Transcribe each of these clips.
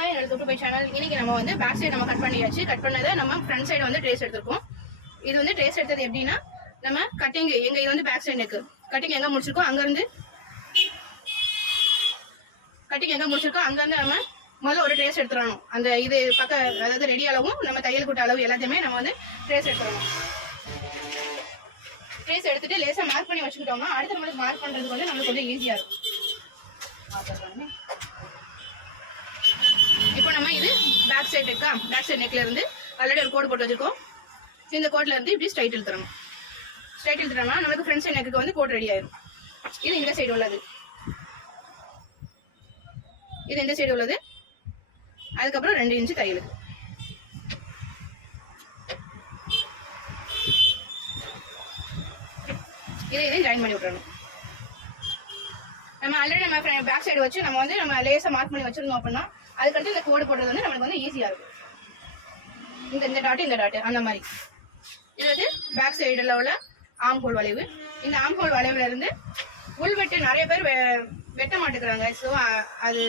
Hi, என்னோட YouTube channel. இன்னைக்கு நம்ம வந்து பேக் சைடு நம்ம கட் பண்ணியாச்சு. கட் பண்ணதை நம்ம ஃப்ரண்ட் சைடு வந்து ட்ரேஸ் எடுத்திருக்கோம். இது வந்து ட்ரேஸ் எடுத்தது எப்படின்னா, நம்ம கட்டிங் எங்க இது வந்து பேக் சைடு நெக்கு கட்டிங் எங்க முடிச்சிருக்கோம் அங்கிருந்து நம்ம முதல்ல ஒரு ட்ரேஸ் எடுத்துடணும். அந்த இது அதாவது ரெடி அளவும் நம்ம தையல் கூட்ட அளவு எல்லாத்தையுமே நம்ம வந்து ட்ரேஸ் எடுத்துடணும். ட்ரேஸ் எடுத்துட்டு லேசா மார்க் பண்ணி வச்சுக்கிட்டோம்னா அடுத்த நம்மளுக்கு மார்க் பண்றதுக்கு வந்து நம்மளுக்கு கொஞ்சம் ஈஸியா இருக்கும். இப்போ நம்ம இது பேக் சைடு இருக்கா, பேக் சைடு நெக்ல இருந்து ஆல்ரெடி ஒரு கோடு போட்டு வச்சிருக்கோம். இந்த கோட்ல இருந்து இப்படி ஸ்ட்ரைட் இழுத்துறணும். ஸ்ட்ரைட் இழுத்துறோம்னா நமக்கு ஃப்ரண்ட் சைடு நெக்கு வந்து கோட் ரெடி ஆயிடும். இது இந்த சைடு உள்ளது, இது இந்த சைடு உள்ளது. அதுக்கப்புறம் 2 இன்ச்சு தையலுக்கு இதையும் ஜாயின் பண்ணி விட்டுறணும். நம்ம ஆல்ரெடி நம்ம பேக் சைடு வச்சு நம்ம வந்து நம்ம லேசா மார்க் பண்ணி வச்சிருந்தோம் அப்படின்னா அதுக்கடுத்து இந்த கோடு போடுறது வந்து நமக்கு வந்து ஈஸியா இருக்கும். இந்த டாட் அந்த மாதிரி. இது வந்து பேக் சைடுல உள்ள ஆம் ஹோல் வளைவு. இந்த ஆம் ஹோல் வளைவுல இருந்து உள்வெட்டு நிறைய பேர் வெட்ட மாட்டேங்கிறாங்க. ஸோ அது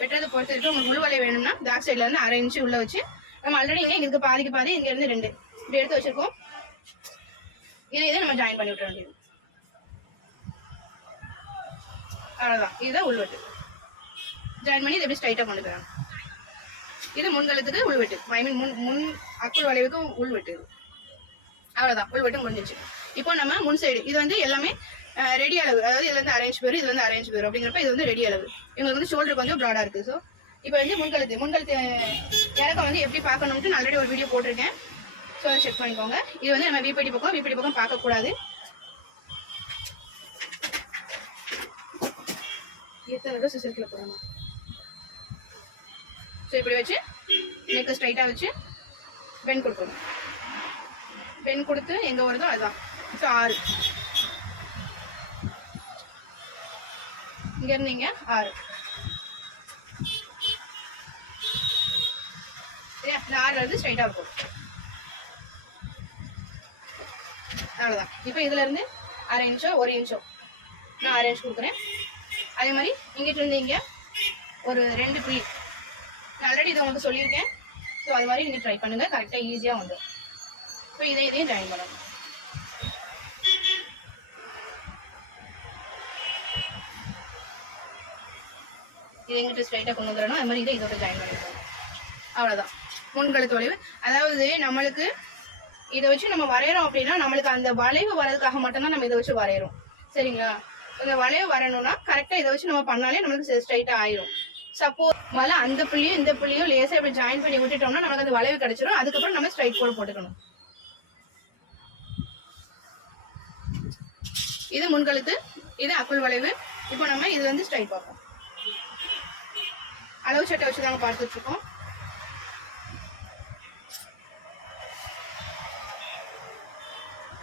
வெட்டுறது பொறுத்து இருக்கு. உங்களுக்கு உள் வளைவு வேணும்னா பேக் சைட்ல இருந்து 1/2 இன்ச்சு உள்ள வச்சு நம்ம ஆல்ரெடி இங்க இருக்கு பாதிக்கு பாதி, இங்க இருந்து 2 இப்படி எடுத்து வச்சிருக்கோம். இதை நம்ம ஜாயின் பண்ணி விட்டுற வேண்டியது. அவ்வளவுதான். இதுதான் உள்வெட்டு. ஜாயின் பண்ணி இதை எப்படி ஸ்ட்ரைட்டா கொண்டு போறாங்க. இது முன்கழுத்துக்கு உள்வெட்டு, ஐ மீன் முன் அக்குள் வளைவுக்கு உள்வெட்டு. அவ்வளவுதான், உள்வெட்டு முடிஞ்சிச்சு. இப்போ நம்ம முன் சைடு இது வந்து எல்லாமே ரெடி அளவு, அதாவது இதுல இருந்து 1/2 இன்ச் பேர், இதுல இருந்து 1/2 இன்ச் பேர் அப்படிங்கிறப்ப இது வந்து ரெடி அளவு. இவங்களுக்கு வந்து ஷோல்டர் கொஞ்சம் ப்ராடா இருக்கு. ஸோ இப்போ வந்து முன்கழுத்து இறக்கம் வந்து எப்படி பார்க்கணும்ட்டு நான் ஆல்ரெடி ஒரு வீடியோ போட்டிருக்கேன். ஸோ அதை செக் பண்ணிக்கோங்க. இது வந்து நம்ம விபடி பக்கம் பார்க்கக்கூடாது. எத்தனை சிசர்கில் போடணும். ஸோ இப்படி வச்சு நெக்கு ஸ்ட்ரைட்டாக வச்சு பென் கொடுக்கணும். பென் கொடுத்து எங்கே வருதோ அதுதான். ஸோ 6 இங்கே இருந்தீங்க 6 சரியா. இந்த 6 வந்து ஸ்ட்ரைட்டாக இருக்கும். அவ்வளோதான். இப்போ இதுல இருந்து 1/2 இன்ச்சோ 1 இன்ச்சோ நான் 1/2 இன்ச் கொடுக்குறேன். அதே மாதிரி இங்கிட்டு இருந்து இங்கே ஒரு 2 புள்ளி நான் ஆல்ரெடி இதை உங்களுக்கு சொல்லியிருக்கேன். ஸோ அது மாதிரி நீங்கள் ட்ரை பண்ணுங்க, கரெக்டாக ஈஸியாக வந்துடும். இப்போ இதையும் ஜாயின் பண்ணணும். இதை எங்கிட்ட ஸ்ட்ரைட்டாக கொண்டு வந்துடணும். அது மாதிரி இதை இதோட ஜாயின் பண்ணிக்கணும். அவ்வளோதான் முன்கழுத்து வளைவு. அதாவது நம்மளுக்கு இதை வச்சு நம்ம வரைகிறோம் அப்படின்னா நம்மளுக்கு அந்த வளைவு வர்றதுக்காக மட்டும்தான் நம்ம இதை வச்சு வரைகிறோம். சரிங்களா. இந்த வளைவு வரணும்னா கரெக்டாக இதை வச்சு நம்ம பண்ணாலே நம்மளுக்கு ஸ்ட்ரைட்டாக ஆயிரும். சப்போஸ் முதல்ல அந்த புள்ளியும் இந்த புள்ளியும் லேசா இப்படி ஜாயின் பண்ணி விட்டுட்டோம்னா நமக்கு அந்த வளைவு கிடைச்சிடும். அதுக்கப்புறம் நம்ம ஸ்ட்ரைட் கோடு போட்டுக்கணும். இது முன்கழுத்து, இது அக்குள் வளைவு. இப்போ நம்ம இது வந்து ஸ்ட்ரைட் பார்ப்போம். அளவு சட்டை வச்சு தாங்க பார்த்துட்டு இருக்கோம்.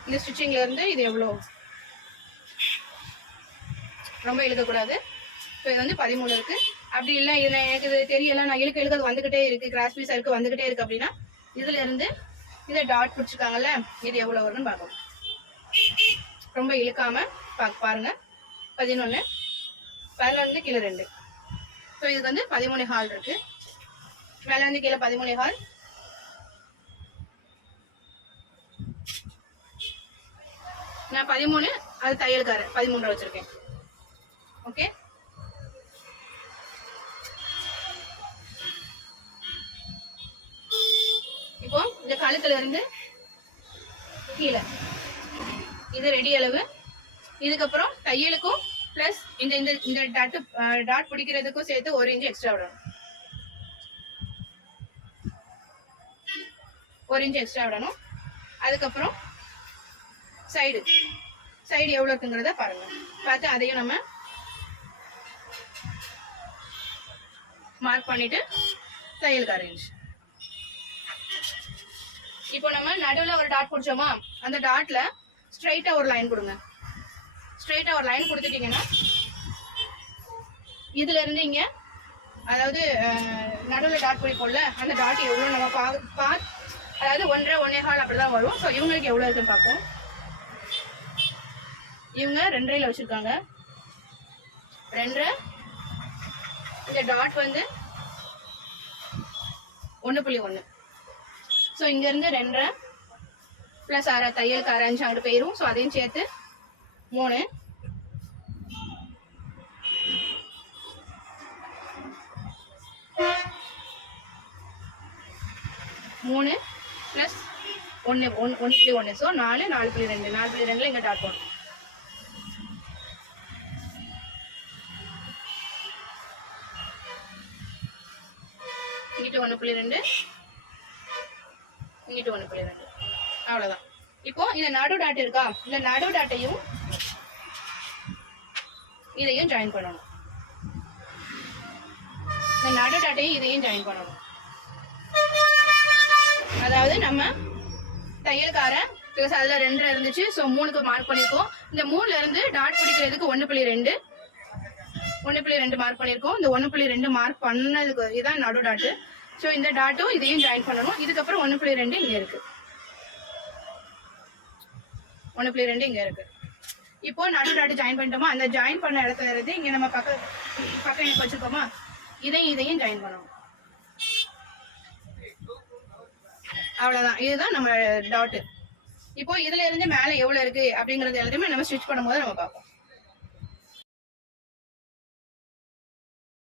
இந்த ஸ்டிச்சிங்ல இருந்து இது எவ்வளோ ரொம்ப இழுக்கக்கூடாது. இப்போ இது வந்து 13 இருக்கு. அப்படி இல்லை இதுல எனக்கு இது தெரியல, நான் இழுக்க அது வந்துகிட்டே இருக்கு, கிராஸ் பீஸா இருக்கு வந்துகிட்டே இருக்கு அப்படின்னா இதுல இருந்து இதை டாட் பிடிச்சிருக்காங்கல்ல, இது எவ்வளவு வரும்னு பார்க்கணும். ரொம்ப இழுக்காம பாருங்க. 11 11 கீழே 2. ஸோ இதுக்கு வந்து 13.25 இருக்கு. மேல வந்து கீழே 13.25. நான் 13 அது தையலுக்கார 13 வச்சிருக்கேன். ஓகே. இப்போ இந்த கழுத்துல இருந்து கீழே இது ரெடி அளவு. இதுக்கப்புறம் தையலுக்கும் பிளஸ் இந்த டாட் பிடிக்கிறதுக்கும் சேர்த்து 1 இன்ச் எக்ஸ்ட்ரா விடணும். 1 இன்ச் எக்ஸ்ட்ரா விடணும். அதுக்கப்புறம் சைடு எவ்வளவு இருக்குங்கிறத பாருங்க. பார்த்து அதையும் நம்ம மார்க் பண்ணிட்டு தையலுக்கு 1/2 இன்ச். இப்போ நம்ம நடுவில் ஒரு டாட் பிடிச்சோமா, அந்த டாட்ல ஸ்ட்ரைட்டா ஒரு லைன் கொடுங்க. ஸ்ட்ரைட்டா ஒரு லைன் கொடுத்துட்டீங்கன்னா இதுல இருந்து இங்க, அதாவது நடுவில் டாட் பிடிப்போம்ல, அந்த டாட் எவ்வளோ நம்ம அதாவது 1.5 1.25 அப்படிதான் வரும். ஸோ இவங்களுக்கு எவ்வளோ இருக்குன்னு பார்ப்போம். இவங்க 2.5 வச்சிருக்காங்க. 2.5 இந்த டாட் வந்து 1.1. ஸோ இங்கேருந்து 2.5 ப்ளஸ் அரை தையலுக்கு அரை அஞ்சு அங்கிட்டு போயிடும். ஸோ அதையும் சேர்த்து 3 ப்ளஸ் 1.1. ஸோ 4 4.2 4.2 இங்கே டாட் போகணும். இங்கிட்டு 1.2 இங்கிட்டு 1.2. அவ்வளோதான். இப்போ இந்த நடு டாட் இருக்கா, இந்த நடு டாட்டையும் இதையும் ஜாயின் பண்ணணும். இந்த நடு டாட்டையும் இதையும் ஜாயின் பண்ணணும். அதாவது நம்ம தையல்கார பிளஸ் அதில் 2 இருந்துச்சு. ஸோ 3க்கு மார்க் பண்ணியிருக்கோம். இந்த 3ல இருந்து டாட் பிடிக்கிறதுக்கு 1.2 மார்க் பண்ணியிருக்கோம். இந்த 1.2 மார்க் பண்ணதுக்கு இதுதான் நடு டாட்டு. ஸோ இந்த டாட்டும் இதையும் ஜாயின் பண்ணணும். இதுக்கப்புறம் 1.2 இங்கே இருக்கு. 1.2 இங்கே இருக்கு. இப்போ நடு டாட்டு ஜாயின் பண்ணிட்டோமா, அந்த ஜாயின் பண்ண இடத்துல இருந்து இங்கே நம்ம பக்கம் வச்சிருக்கோமா, இதையும் ஜாயின் பண்ணணும். அவ்வளவுதான். இதுதான் நம்ம டாட். இப்போ இதுல இருந்து மேல எவ்வளவு இருக்கு அப்படிங்கறது எல்லாத்தையுமே நம்ம ஸ்டிச் பண்ணும்போது நம்ம பார்ப்போம்.